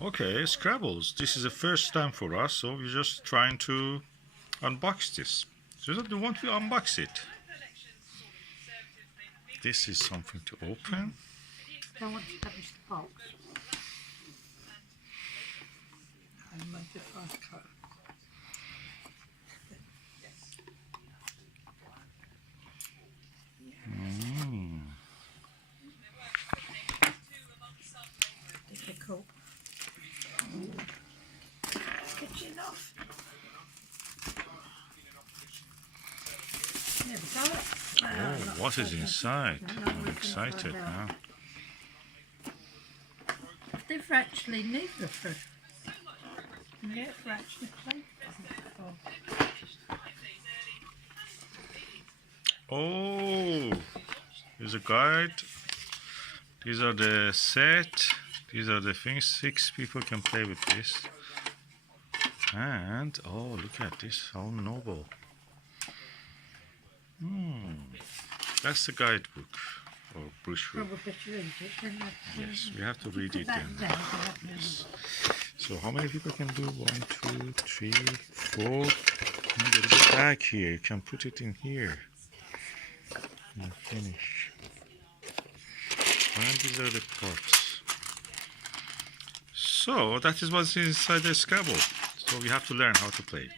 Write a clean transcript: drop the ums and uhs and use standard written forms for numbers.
Okay, Scrabbles. This is the first time for us, so we're just trying to unbox this. So do you want to unbox it? This is something to open. Don't want to damage the box. And make a fast cut. Difficult. Kitchen off. There we go. Oh, what is inside? I'm excited now. They've actually neither of them. Yeah, they're actually played. Oh, here's a guide. These are the set. These are the things. 6 people can play with this. And oh, look at this! How noble. That's the guidebook or brochure. Probably better read it than that. Yes, we have to read it then. Yes. So how many people can do? 1, 2, 3, 4. There is a bag here. You can put it in here. And finish. And these are the parts. So that is what's inside the Scrabble. So we have to learn how to play it.